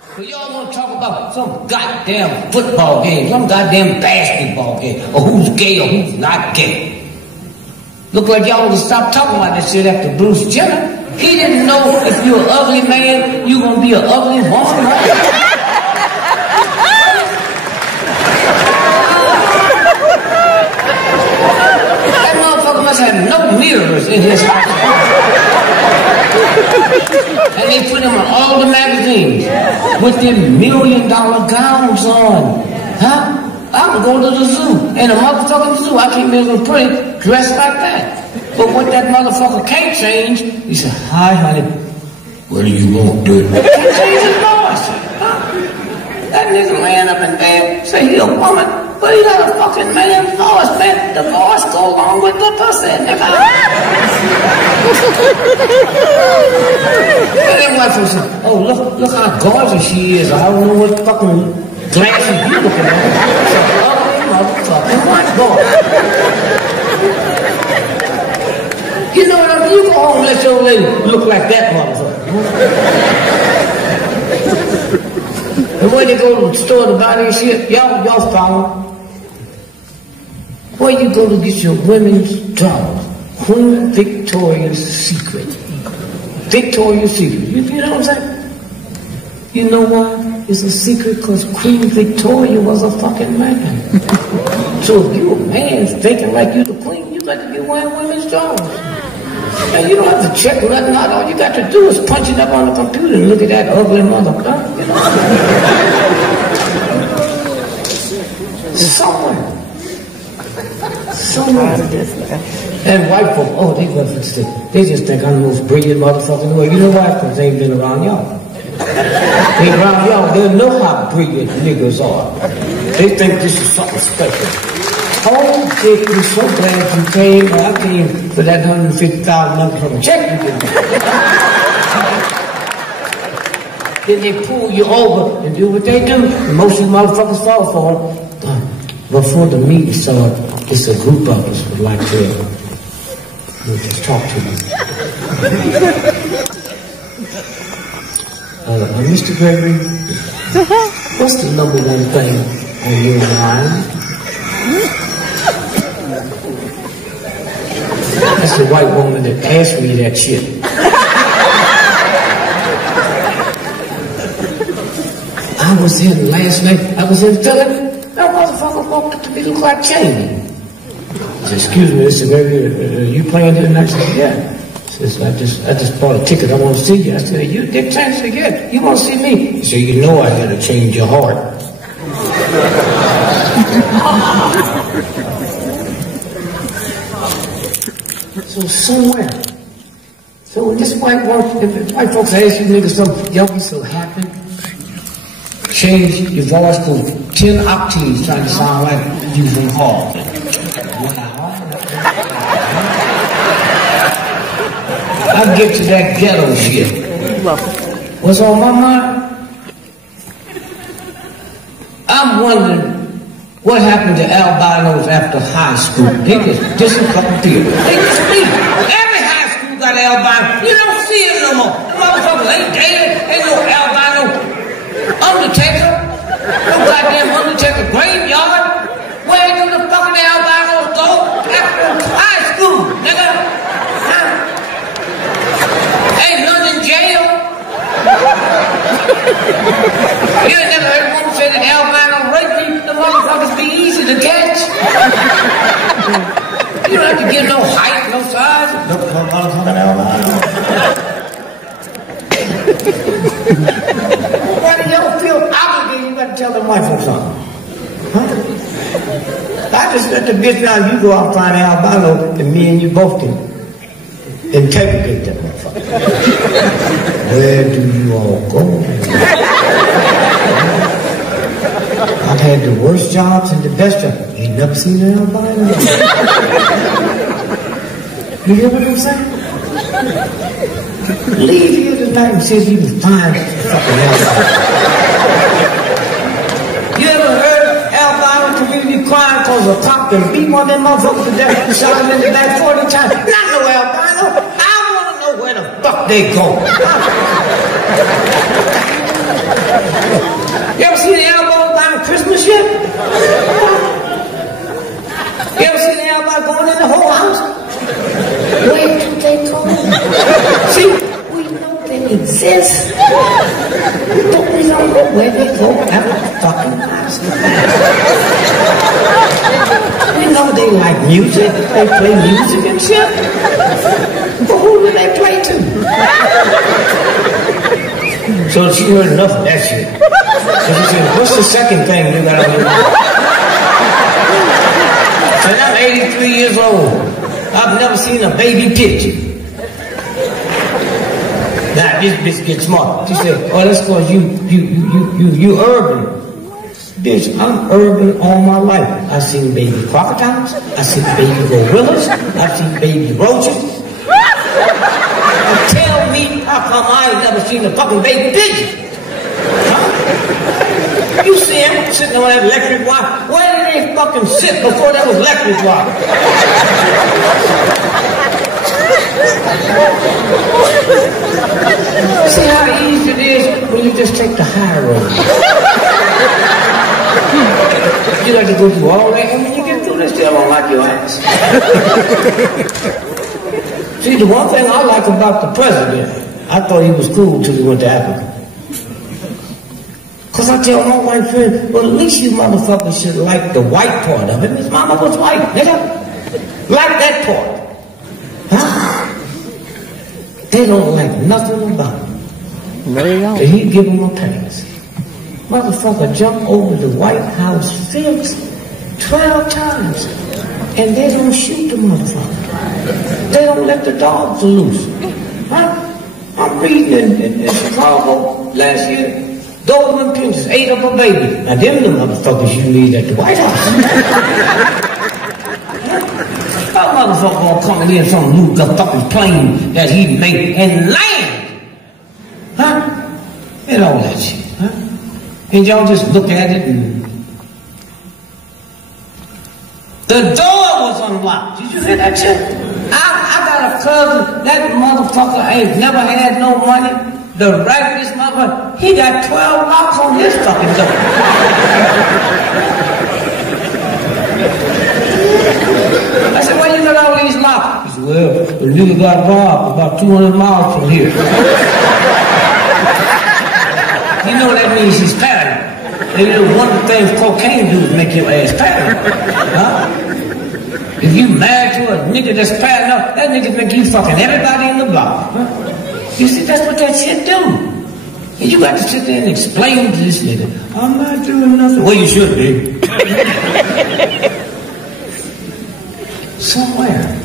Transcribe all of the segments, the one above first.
But y'all want to talk about some goddamn football game, some goddamn basketball game, or who's gay or who's not gay. Look like y'all would stop talking about that shit after Bruce Jenner. He didn't know if you're an ugly man, you're going to be an ugly woman. That motherfucker must have no mirrors in his house. And they put him on all the magazines with them $1 million gowns on. Huh? I would go to the zoo. In a motherfucking zoo, I can't make them pretty dressed like that. But what that motherfucker can't change, he said, hi, honey. What do you want, dude? He can't change his voice. Huh? That nigga laying up in bed, say he a woman, but he got a fucking man's voice, man. The voice go along with the pussy, nigga. And then wife was like, oh, look how gorgeous she is. I don't know what fucking glasses you looking at. It's an ugly motherfucking white boy. You know what I mean? You go home and let your lady look like that motherfucker. And when they go to the store to buy their shit, y'all follow. Where you go to get your women's drawers? Queen Victoria's Secret. Victoria's Secret. You know what I'm saying? You know why? It's a secret because Queen Victoria was a fucking man. So if you a man thinking like you the queen, you got to be wearing women's drawers. And you don't have to check nothing out. All you got to do is punch it up on the computer and look at that ugly motherfucker. You know? Somewhere. And white folk, oh, they gonna fix it. They just think I'm the most brilliant motherfucker in the world. You know why? Because they ain't been around y'all. They around y'all, they know how brilliant niggas are. They think this is something special. Oh, Dick, we're so glad you came. I came for that $150,000 from a check you gave me. Then they pull you over and do what they do. And most of you motherfuckers fall for it. Before the meeting started, it's a group of us would like to just talk to you. Mr. Gregory, what's the number one thing on your mind? That's the white woman that asked me that shit. I was in last night, I was in Philly. That motherfucker walked up to me, look like Cheney. I said, excuse me, Mr. Gregory, you playing here tonight? I said, yeah. Says, I just bought a ticket, I want to see you. I said, you Dick Cheney? I said, yeah, you want to see me? He said, you know I got to change your heart. So somewhere. So when this white folks ask you niggas something, y'all be so happy. Change your voice to 10 octaves trying to sound like you from Hall. I'll get to that ghetto shit. What's on my mind? I'm wondering what happened to albinos after high school. They just a couple people. They just leave. Every high school got albino. You don't see it no more. The motherfuckers ain't dead. Ain't no albino undertaker. No goddamn undertaker graveyard. Where do the fucking albinos go after high school, nigga? Huh? Ain't none in jail. You ain't never heard one say that albino raped me. The motherfuckers be easy to catch. You don't have to give no height, no size. No motherfucking albino. Why do y'all feel obligated? You gotta tell them white folks something. Huh? I just let the bitch now, you go out and find an albino, and me and you both can interrogate that motherfucker. Where do you all go? I've had the worst jobs and the best jobs. Ain't never seen an albino. You hear what I'm saying? Leave here tonight and see if you can find fucking albino. You ever heard albino community crying cause a cop and beat one of them motherfuckers to death and shot him in the back 40 times? Not no albino. I want to know where the fuck they go. shit exists. But we don't know where they go after the fucking hospital. We know they like music, they play music and shit. But who do they play to? So she heard enough of that shit. So she said, what's the second thing you gotta do? And I'm 83 years old. I've never seen a baby picture. Now this bitch gets smart. She said, oh, that's because you urban. Bitch, I'm urban all my life. I've seen baby crocodiles, I've seen baby gorillas, I've seen baby roaches. Tell me how come I ain't never seen a fucking baby pigeon? Huh? You see him sitting on that electric wire? Where did they fucking sit before there was electric wire? See how easy it is when you just take the high road. You got to go through all that, and when you get through this, they don't like your ass. See, the one thing I like about the president, I thought he was cool till he went to Africa. Because I tell my white friend, well, at least you motherfuckers should like the white part of it. His mama was white, nigga. Like that part. Huh? They don't like nothing about it. No, they don't. And he give them a pass. Motherfucker jump over the White House fence 12 times. And they don't shoot the motherfucker. They don't let the dogs loose. Huh? I'm reading in Chicago last year. Doberman pinchers ate up a baby. Now them the motherfuckers you need at the White House. That motherfucker gonna come in some new fucking plane that he made and land. Huh? And all that shit, huh? And y'all just look at it and the door was unlocked. Did you hear that shit? I got a cousin, that motherfucker ain't never had no money. The raggedest motherfucker, he got 12 locks on his fucking door. I said, where you got all these locks? He said, well, the nigga got robbed about 200 miles from here. You know that means he's paranoid. And you know, one of the things cocaine do is make your ass paranoid. Huh? If you married to a nigga that's paranoid, that nigga think you fucking everybody in the block. Huh? You see, that's what that shit do. And you got to sit there and explain to this nigga, I'm not doing nothing. Well, you should be. Somewhere.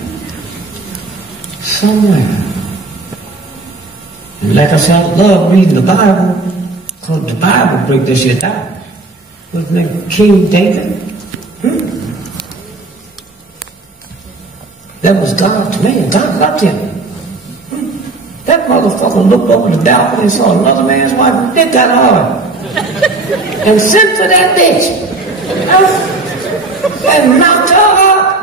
And like I said, I love reading the Bible, because the Bible break this shit down. What's his name? King David? That was God's man. God loved him. That motherfucker looked over the balcony and saw another man's wife and bit that hard. And sent for that bitch. And knocked her out.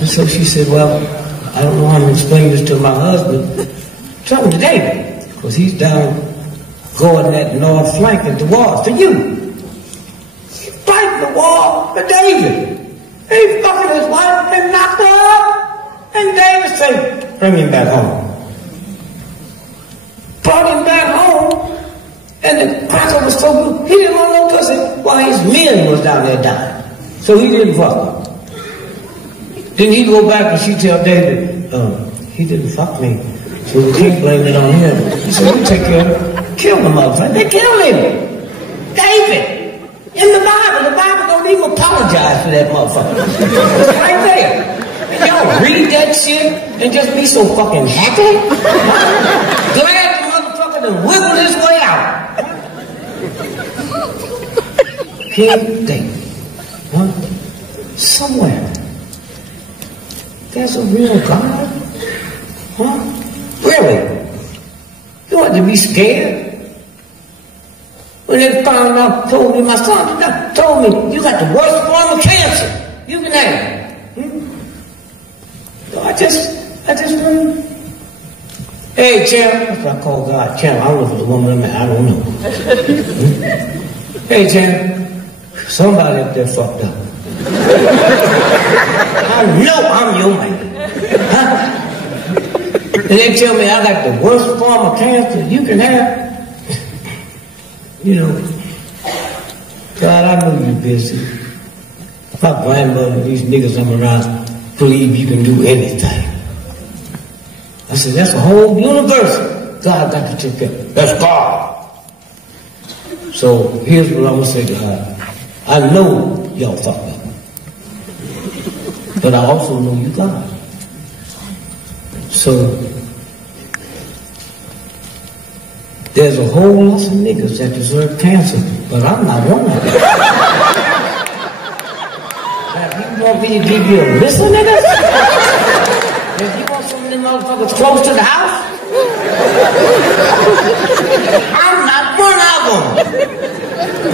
And so she said, well, I don't know how to explain this to my husband. Tell him to David, because he's down going that north flank at the wall for you. Fight the wall for David. He fucking his wife and knocked her up. And David said, bring him back home. Brought him back home. And the cracker was so good, he didn't want no pussy while his men was down there dying. So he didn't fuck. Then he'd go back and she'd tell David, he didn't fuck me. So we can't blame it on him. He said, we'll take care of him. Kill the motherfucker. They killed him. David. In the Bible don't even apologize for that motherfucker. It's right there. And y'all read that shit and just be so fucking happy? Glad the motherfucker done wiggled his way out. King David. Huh? Somewhere. There's a real God? Huh? Really? You ought to be scared. When they found out, told me, my son told me, you got the worst form of cancer you can have. So I just hey, champ. That's what I call God, champ. I don't know if it's a woman or a man. I don't know. Hey, champ. Somebody up there fucked up. I know I'm your man. Huh? And they tell me I got the worst form of cancer you can have. You know, God, I know you're busy. My grandmother, these niggas I'm around, believe you can do anything. I said, that's a whole universe God got to take care of. That's God. So here's what I'm going to say to God. I know y'all fucked up. But I also know you God. So there's a whole lot of niggas that deserve cancer, but I'm not one of them. Now, you want me to give you a list of niggas? If you want some of them motherfuckers close to the house? I'm not one of them.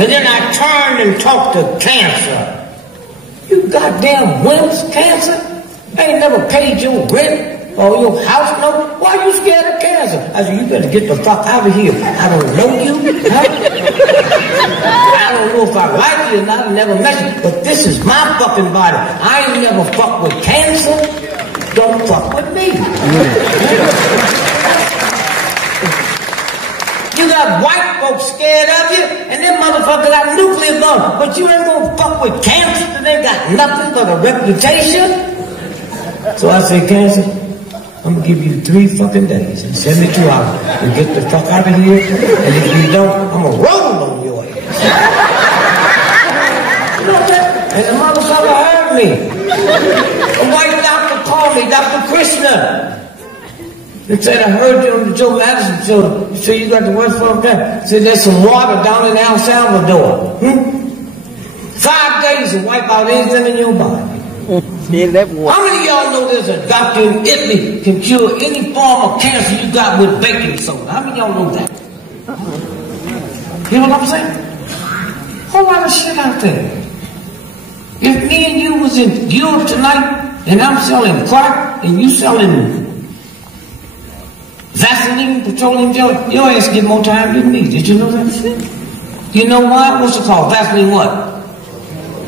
And then I turned and talked to cancer. You goddamn wimps, cancer? I ain't never paid your rent or your house note. Why are you scared of cancer? I said, you better get the fuck out of here. I don't know you. Huh? I don't know if I like you or not. I never met you. But this is my fucking body. I ain't never fucked with cancer. Don't fuck with me. You got white folks scared of you, and them motherfuckers got nuclear bombs. But you ain't gonna fuck with cancer, and they got nothing but a reputation. So I say, cancer, I'm gonna give you 3 fucking days and 72 hours to get the fuck out of here. And if you don't, I'm gonna roll on your ass. You know that? And the motherfucker heard me. A white doctor called me, Dr. Krishna. They said, I heard you on the Joe Madison show. You say you got the worst form of cancer. Said there's some water down in El Salvador. 5 days to wipe out anything in your body. How many of y'all know there's a doctor in Italy can cure any form of cancer you got with baking soda? How many of y'all know that? You know what I'm saying? Whole lot of shit out there. If me and you was in Europe tonight and I'm selling crack and you selling Vaseline, petroleum jelly, your ass get more time than me. Did you know that shit? You know why? What's it called? Vaseline what?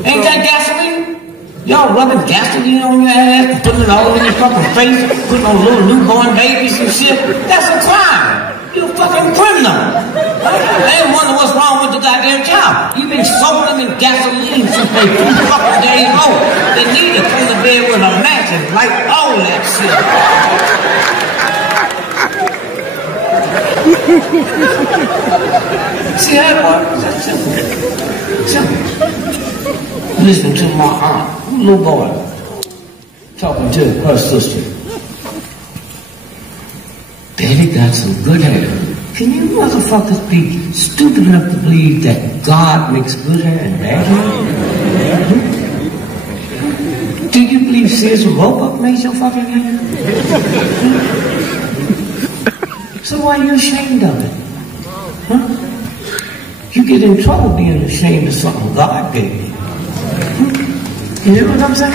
Ain't that gasoline? Y'all rubbing gasoline on your ass, putting it all in your fucking face, putting on little newborn babies and shit. That's a crime. You're a fucking criminal. They ain't wonder what's wrong with the goddamn child. You've been soaking them in gasoline since they 2 fucking days old. They need to come to bed with a match and light all that shit. See how it works? That's simple. Simple. Listen to my aunt, little boy, talking to her sister. Daddy got some good hair. Can you motherfuckers be stupid enough to believe that God makes good hair and bad hair? Do you believe Sears and Roebuck made your fucking hair? So why are you ashamed of it? Huh? You get in trouble being ashamed of something God gave you. You know what I'm saying?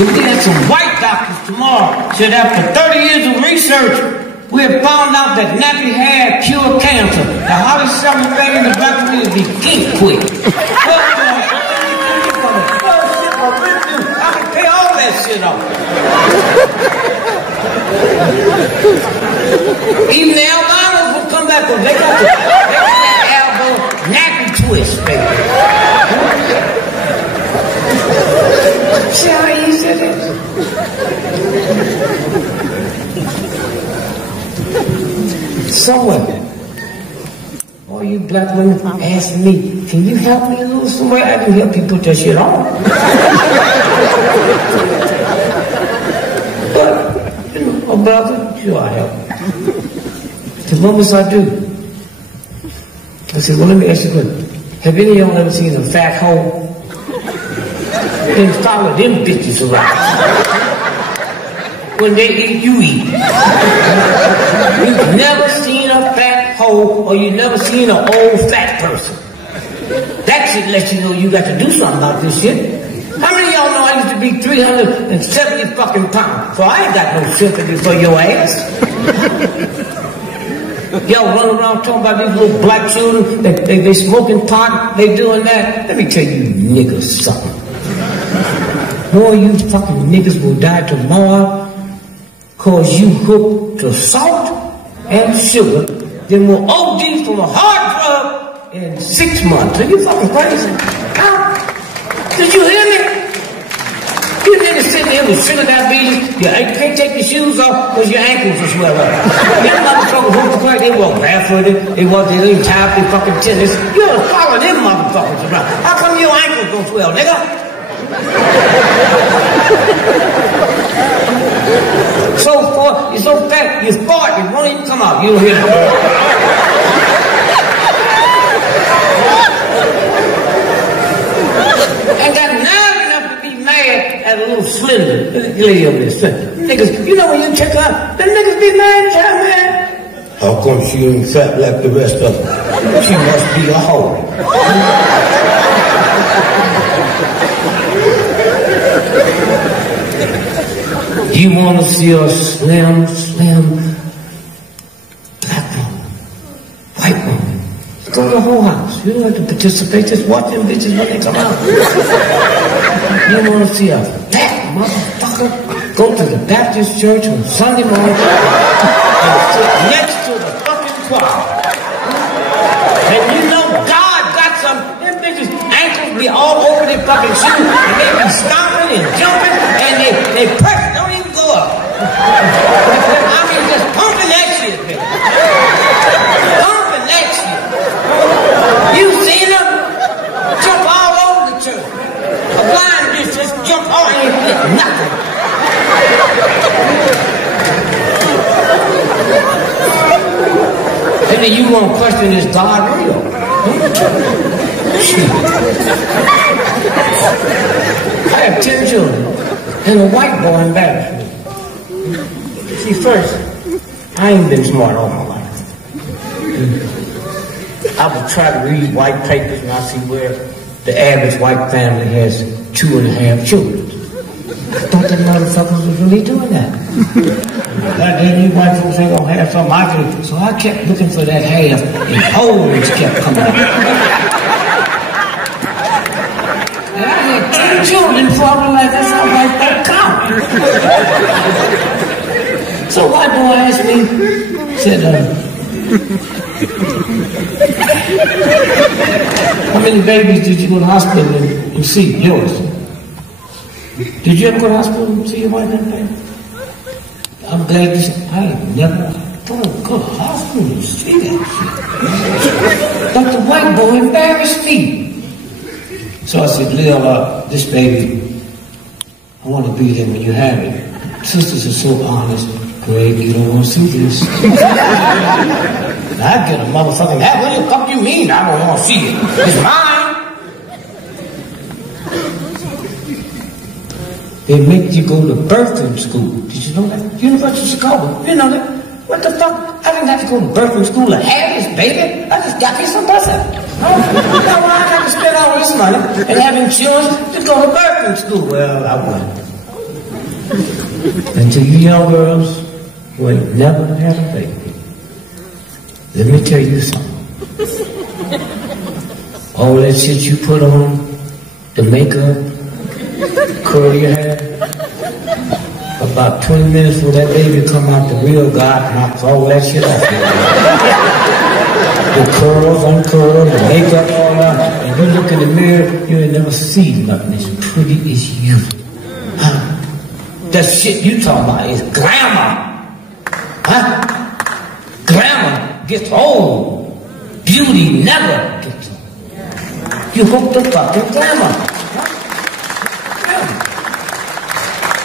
If we had some white doctors tomorrow, said after 30 years of research, we have found out that nappy hair cure cancer. The hottest selling thing in the black community is kink quick. I can pay all that shit off. Even the albinos will come back with they got that elbow nappy twist, baby. See how easy it is? Somewhere, all you black women ask me, can you help me lose some weight? I can help you put that shit on. But, you know, oh brother, sure I help you. The moments I do, I said, well, let me ask you a question. Have any of y'all ever seen a fat hoe? And follow them bitches around. When they eat, you eat. You've never seen a fat hoe, or you've never seen an old fat person. That should let you know you got to do something about this shit. How many of y'all know I used to be 370 fucking pounds? So I ain't got no sympathy for your ass. Y'all run around talking about these little black children, they smoking pot, they doing that. Let me tell you niggas something. Boy, you fucking niggas will die tomorrow Because you hooked to salt and sugar, then will OD from a hard drug in 6 months. Are you fucking crazy? Huh? Did you hear me? You niggas sitting there with sugar diabetes, you can't take your shoes off because your ankles are swell up. Them motherfuckers hooked to crack, they walk barefooted, they didn't tie up their fucking tennis. You ought to follow them motherfuckers around. How come your ankles don't swell, nigga? So far, you're so fat, you fart, it won't even come out. You don't hear the word. Ain't got nerve enough to be mad at a little slender lady over there. Niggas, you know when you check out, them niggas be mad at her, man. How come she ain't fat like the rest of them? She must be a hoe. You want to see a slim black woman, white woman, go to the whole house. You don't have to participate, just watch them bitches when they come out. You want to see a fat motherfucker, go to the Baptist church on Sunday morning and sit next to the fucking choir. And you know God got some, them bitches ankles be all over their fucking shoes, and they be stomping and jumping, and they press, don't even go up. I mean, just pumping that shit, baby. Pumping that shit. You seen them jump all over the church. A blind bitch just jump all and ain't get nothing. And then you won't question, is God real? I have 10 children, and a white boy embarrassed me. See, first, I ain't been smart all my life. I would try to read white papers and I see where the average white family has 2.5 children. I thought that motherfuckers was really doing that. These white folks ain't gonna have something I can. So I kept looking for that half, and holes kept coming up. And I had 10 children before I realized that's how white folk count. So white boy asked me, said, how many babies did you go to the hospital and see? Yours. Did you ever go to the hospital and see your wife and baby? I'm glad you said, I ain't never go to the hospital and see that shit. But the white boy embarrassed me. So I said, Lil, this baby, I want to be there when you have it. Sisters are so honest. Greg, you don't want to see this. I get a motherfucking hat. What the fuck you mean I don't want to see it? It's mine. They make you go to birthing school. Did you know that? University of Chicago. You know that? What the fuck? I didn't have to go to birthing school to have this baby. I just got me some pussy. Now why I have to spend all this money and have insurance to go to birthing school? Well, I wouldn't. And to you young girls who ain't never had a baby, let me tell you something. All that shit you put on, the makeup, curl your hair, about 20 minutes before that baby come out, the real God knocks all that shit off. The curls, uncurl, the makeup, all that. And you look in the mirror, you ain't never seen nothing as pretty as you. Huh? That shit you talking about is glamour. Huh? Glamour gets old. Beauty never gets old. You hook the fucking glamour.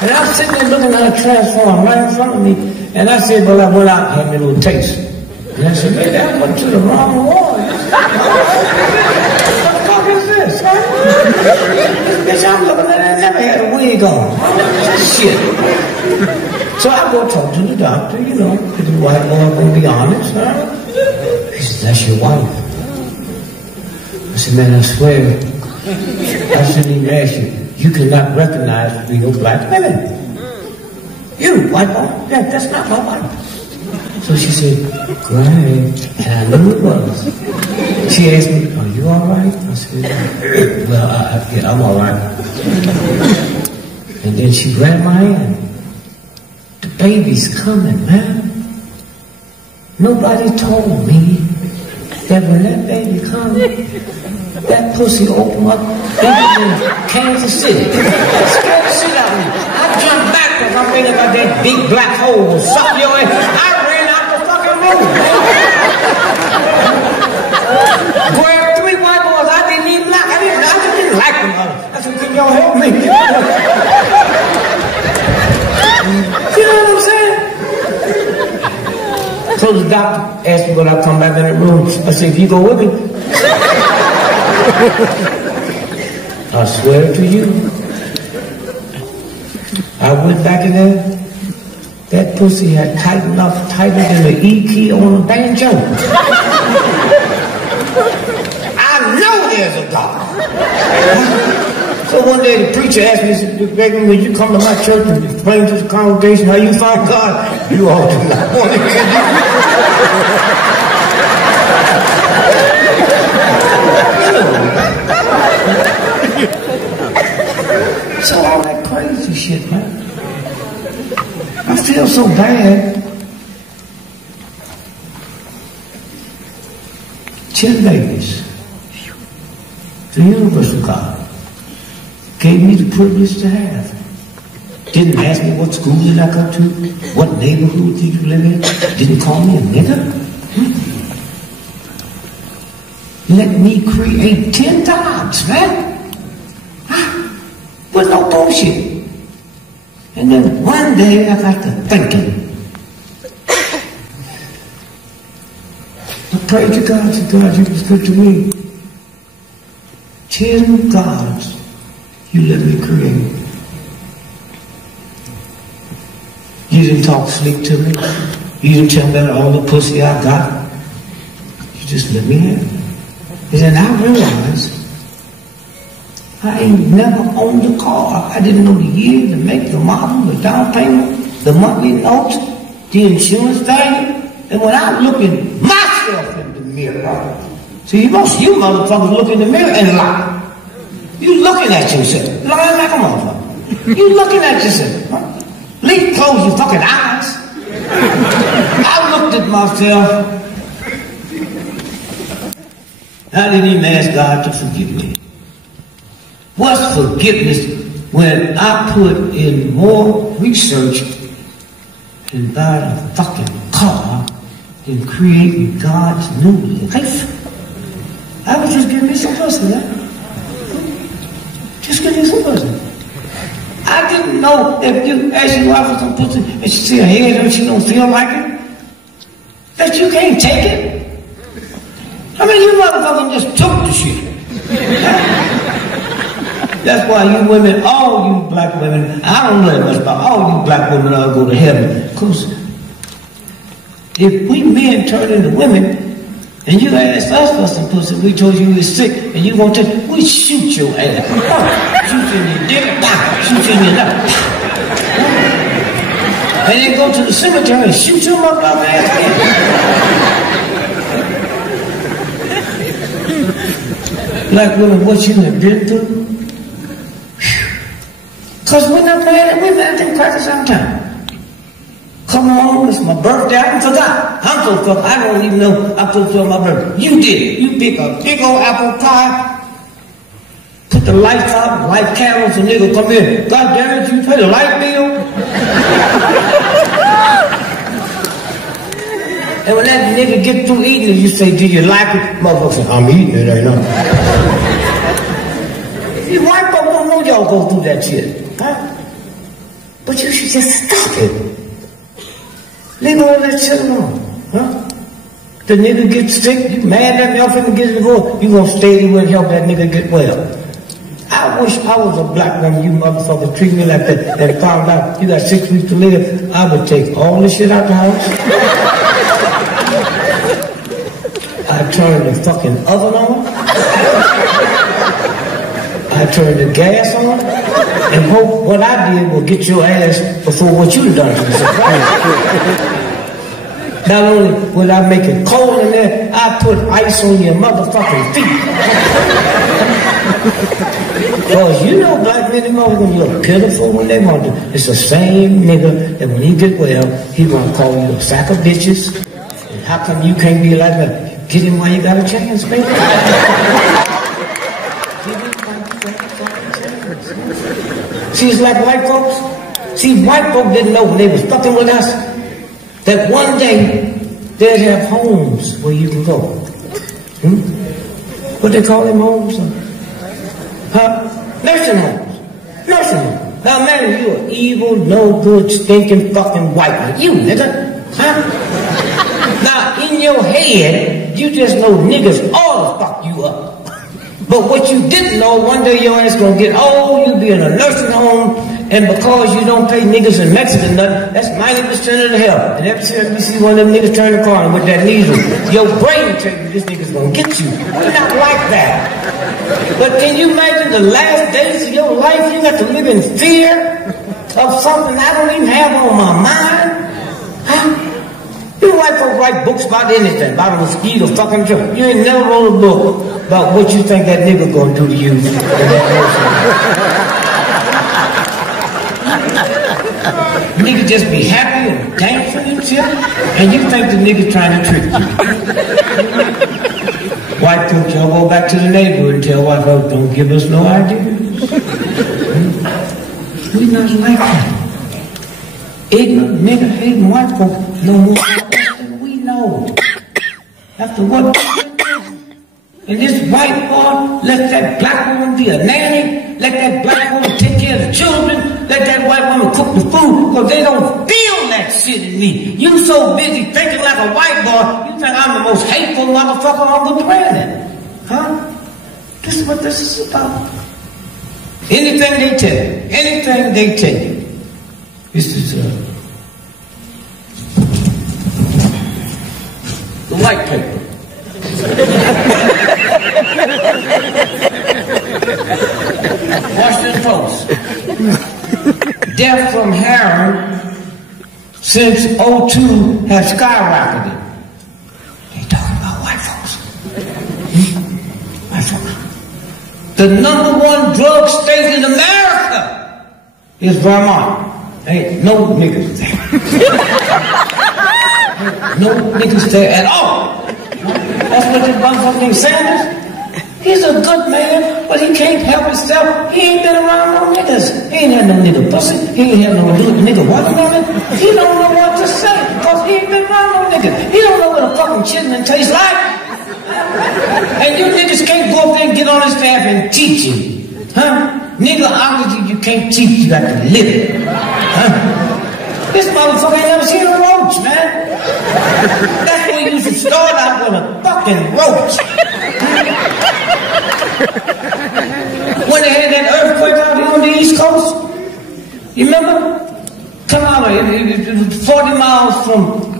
And I was sitting there looking at a transform right in front of me, and I said, well, I went out and had me a little taste. And I said, maybe I went to the wrong one. What the fuck is this, huh? Bitch, I'm looking at it, I never had a wig on. Shit. So I go talk to the doctor, you know, because the white boy gonna be honest, huh? He said, that's your wife. I said, man, I swear, I shouldn't even ask you. You cannot recognize real black women. You, white boy, that's not my wife. So she said, Greg, and I knew it was. She asked me, are you all right? I said, well, yeah, I'm all right. And then she grabbed my hand. The baby's coming, man. Nobody told me that when that baby comes, that pussy open up bigger than Kansas City. That scared the shit out of me. I jumped back because I'm thinking about that big black hole or something. Yo, I ran out the fucking room. Grabbed 3 white boys I didn't even like. I just didn't like them. I said, can y'all help me? You know what I'm saying? So the doctor asked me when I come back in the room. I said, if you go with me, I swear to you, I went back in there. That pussy had tightened up tighter than the E key on a banjo. I know there's a God. So one day the preacher asked me, he said, Gregory, when you come to my church and explain to the congregation how you find God, you ought to not want to hear that. So all that crazy shit, man. I feel so bad. 10 babies. The universal God gave me the privilege to have. Didn't ask me what school did I go to, what neighborhood did you live in, didn't call me a nigger. Let me create 10 jobs, man. With no bullshit. And then one day I got to thinking. I prayed to God, I said, God, you was good to me. 10 gods you let me create. You didn't talk slick to me. You didn't tell me about all the pussy I got. You just let me have it. And then I realized I ain't never owned a car. I didn't know the year, the make, the model, the down payment, the monthly notes, the insurance value. And when I look at myself in the mirror, see, most of you motherfuckers look in the mirror and lie. You looking at yourself. Lying like a motherfucker. You looking at yourself. Huh? Leave close your fucking eyes. I looked at myself. I didn't even ask God to forgive me. What's forgiveness when I put in more research and buy a fucking car than creating God's new life? I was just giving me some pussy, man. Just give me some pussy. I didn't know if you ask your wife for some pussy and she see her head and she don't feel like it, that you can't take it. I mean, you motherfucking just took the shit. That's why you women, all you black women, I don't know much about all you black women all go to heaven. Because if we men turn into women, and you asked us for some pussy, we told you we were sick, and you won't take, we shoot your ass. Shoot you in your dick, shoot you in your neck. And then go to the cemetery and shoot your motherfucking ass again. Black women, what you have been through? Because we're not playing at women, I think crackers sometime. Come on, it's my birthday, I forgot. I'm so fucked, I don't even know I'm supposed to tell my birthday. You did. You pick a big old apple pie, put the lights out, light candles, and nigga come in. God damn it, you pay the light bill? And when that nigga get through eating it, you say, do you like it? Motherfucker say, I'm eating it right now. You white folks don't know y'all go through that shit. Huh? But you should just stop it. Leave all that shit alone. Huh? The nigga gets sick, you mad at me, I'm finna get divorced. You gonna stay there and help that nigga get well. I wish I was a black woman, you motherfucker treat me like that, and found out you got 6 weeks to live. I would take all this shit out the house. I turn the fucking oven on. I turn the gas on. And hope what I did will get your ass before what you done to yourself. Not only will I make it cold in there, I put ice on your motherfucking feet. Because you know black men and women gonna look pitiful when they want to. It's the same nigga that when he get well, he gonna call you a sack of bitches. And how come you can't be like that? Get him while you got a chance, baby. See, it's like white folks. See, white folks didn't know when they was fucking with us that one day they'd have homes where you can go. What they call them homes? Huh? Nursing homes. Nursing homes. Now imagine you an evil, no good, stinking fucking white man. You nigga. Huh? Now in your head, you just know niggas all to fuck you up. But what you didn't know, one day your ass gonna get old, you be in a nursing home, and because you don't pay niggas in Mexican nothing, that's 90% of the hell. And every time you see one of them niggas turn the corner with that needle, your brain tell you this nigga's gonna get you. You're not like that. But can you imagine the last days of your life, you got to live in fear of something I don't even have on my mind? Huh? You white folks write books about anything, about a mosquito, fucking jump. You ain't never wrote a book about what you think that nigga gonna do to you. Nigga just be happy and dancing and shit, and you think the nigga trying to trick you. White folks, y'all go back to the neighborhood and tell white folks, don't give us no ideas. We not like that. Ignorant, nigga, hating white folks know more about us than we know. After what? And this white boy let that black woman be a nanny, let that black woman take care of the children, let that white woman cook the food, because they don't feel that shit in me. You so busy thinking like a white boy, you think I'm the most hateful motherfucker on the planet. Huh? This is what this is about. Anything they tell you, anything they tell you. This is the white paper. Washington Post. Death from heroin since '02 has skyrocketed. They talking about white folks. White folks. The #1 drug state in America is Vermont. Ain't no niggas there. No niggas there at all. That's what this motherfucker named Sanders. He's a good man, but he can't help himself. He ain't been around no niggas. He ain't had no nigga pussy. He ain't had no nigga watermelon. He don't know what to say, because he ain't been around no niggas. He don't know what a fucking chitlin tastes like. And you niggas can't go up there and get on his staff and teach him. Huh? Niggerology you can't teach, you got to live it. Huh? This motherfucker ain't never seen a roach, man. That's where you should start out with a fucking roach. When they had that earthquake out here on the East Coast, you remember? Come out of here, it was 40 miles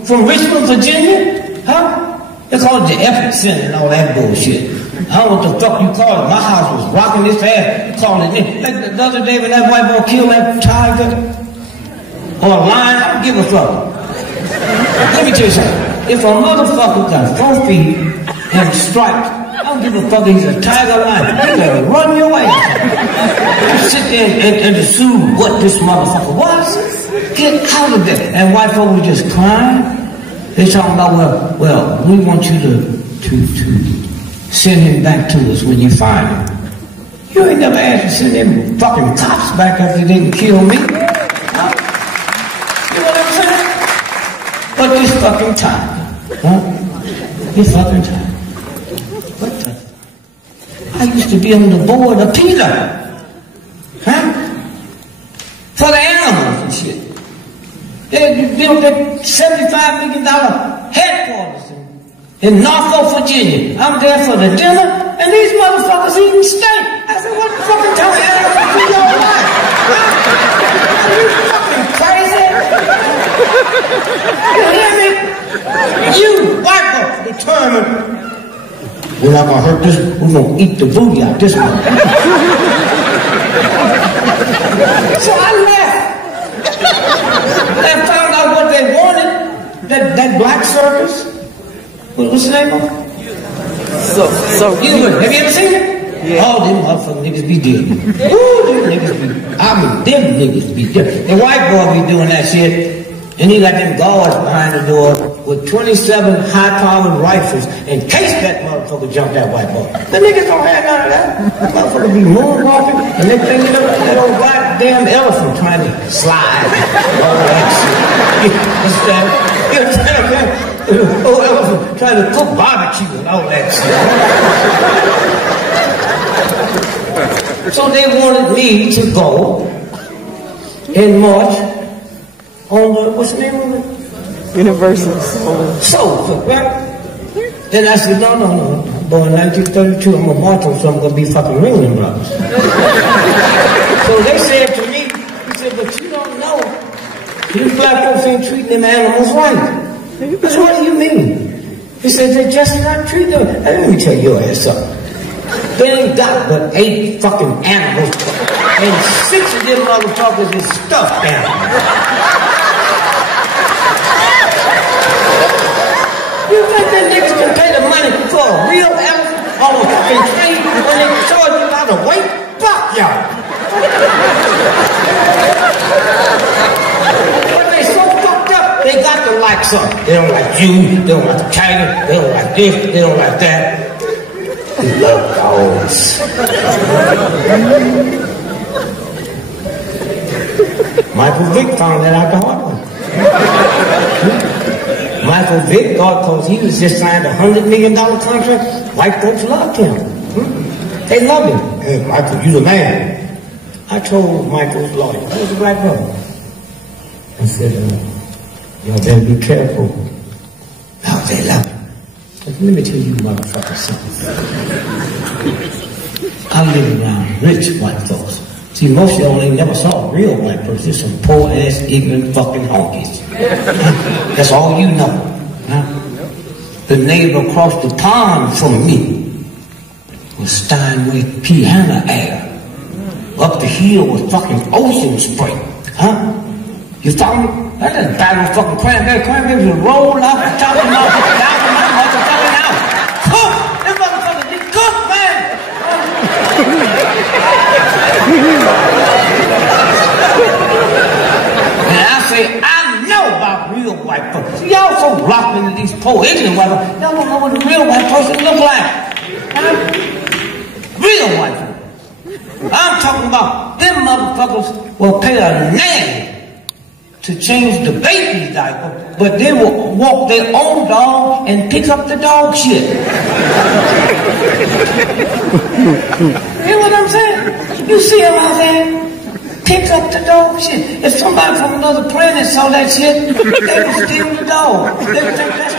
from Richmond, Virginia, huh? They call it the epicenter and all that bullshit. I don't know what the fuck you call it. My house was rocking this ass. You call it like the other day when that white boy killed that tiger or a lion, I don't give a fuck. Let me tell you something. If a motherfucker got 4 feet and striped, I don't give a fuck if he's a tiger or lion. You better run your way. You sit there and assume what this motherfucker was. Get out of there. And white folk were just crying. They're talking about, well, we want you to send him back to us when you find him. You ain't never asked to send them fucking cops back after they didn't kill me. Huh? You know what I'm saying? But this fucking tiger, huh? This fucking tiger. What the? I used to be on the board of PETA, huh? For the animals and shit. They built that $75 million headquarters in Norfolk, Virginia. I'm there for the dinner, and these motherfuckers eating steak. I said, what the fucking kind of animals do y'all like? Are you fucking crazy? You hear me? You white folks determined, we're not gonna hurt this, we're gonna eat the booty out this one. So I left. I found out what they wanted. That that black circus? What's the name of it? So have you ever seen it? Yeah. All them motherfucking niggas be dead. Ooh, them niggas be, them niggas be dead. The white boy be doing that shit, and he got them guards behind the door with 27 high-powered rifles in case that motherfucker jump that white boy. The niggas don't have none of that. That motherfucker be moonwalking, and they think that old goddamn elephant trying to slide. All that shit. You understand what I'm saying? Oh, elephant trying to cook barbecue and all that shit. So they wanted me to go in March on the, what's the name of it? Universal Soul, right? Then I said, no. Born in 1932, I'm going to march on something, going to be fucking Ringling Brothers. So they said to me, he said, but you don't know, these black folks ain't treating them animals right. I said, what do you mean? He said, they just not treating them. Let me tell your ass something. They ain't got but 8 fucking animals, and 6 of them motherfuckers is stuffed animals. You think that niggas can pay the money for a real elephant on a fucking tree when they can charge you by the weight? Fuck y'all. But they so fucked up, they got to like something. They don't like you, they don't like the tiger, they don't like this, they don't like that. They love dogs. Michael Vick found that out the hard way. Michael Vick thought because he was just signed a $100 million contract, white folks loved him. They loved him. Hey, Michael, you the man. I told Michael's lawyer, I was a black brother. I said, y'all better be careful. Now they love him. Let me tell you motherfuckers something. I live around rich white folks. See, most of y'all ain't never saw a real white person. Just some poor-ass, ignorant fucking honkies. That's all you know. The neighbor across the pond from me was Steinway piano air. Up the hill was fucking ocean spray. You follow me? I didn't buy no fucking cranberry. Cranberries would roll out the top of my motherfucking house. Cook! This motherfucker be cooked, man! And I say, I know about real white folks. See, y'all so locked into these poor ignorant white folks. Y'all don't know what a real white person look like. Real white folks. I'm talking about them motherfuckers will pay a name to change the baby's diaper, but they will walk their own dog and pick up the dog shit. You know what I'm saying? You see them out there? Pick up the dog shit. If somebody from another planet saw that shit, they would steal the dog. They would think that's